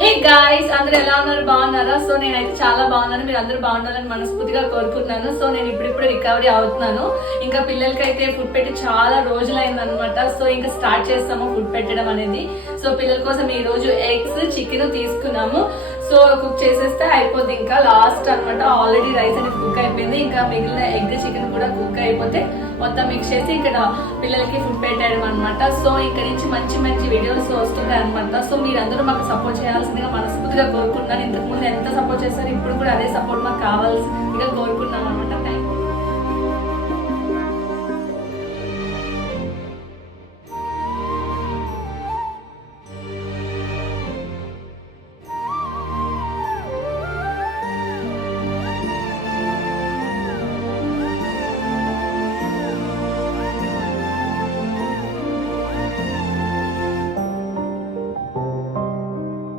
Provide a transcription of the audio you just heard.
Hey guys, అందరూ ఎలా ఉన్నారు? బాగున్నారా? సో నేనైతే చాలా బాగున్నాను. మీరు అందరూ బాగుండాలని మనస్ఫూర్తిగా కోరుకుంటున్నాను. సో నేను ఇప్పుడిప్పుడు రికవరీ అవుతున్నాను. ఇంకా పిల్లలకైతే ఫుడ్ పెట్టి చాలా రోజులైంది అనమాట. సో ఇంకా స్టార్ట్ చేస్తాము ఫుడ్ పెట్టడం అనేది. సో పిల్లల కోసం ఈ రోజు ఎగ్స్ చికెన్ తీసుకున్నాము. సో కుక్ చేసేస్తే అయిపోద్ది. ఇంకా లాస్ట్ అనమాట. ఆల్రెడీ రైస్ అనేది కుక్ అయిపోయింది. ఇంకా మిగిలిన ఎగ్ చికెన్ కూడా కుక్ అయిపోతే మొత్తం మిక్స్ చేసి ఇక్కడ పిల్లలకి ఫుడ్ పెట్టడం అనమాట. సో ఇక్కడ నుంచి మంచి మంచి వీడియోస్ వస్తున్నాయి అనమాట. సో మీరందరూ మాకు సపోర్ట్ చేయాల్సిందిగా మనస్ఫూర్తిగా కోరుకుంటున్నాను. ఇంతకు ముందు ఎంత సపోర్ట్ చేస్తారు, ఇప్పుడు కూడా అదే సపోర్ట్ మాకు కావాల్సిందిగా కోరుకున్నాం అనమాట. Thank you.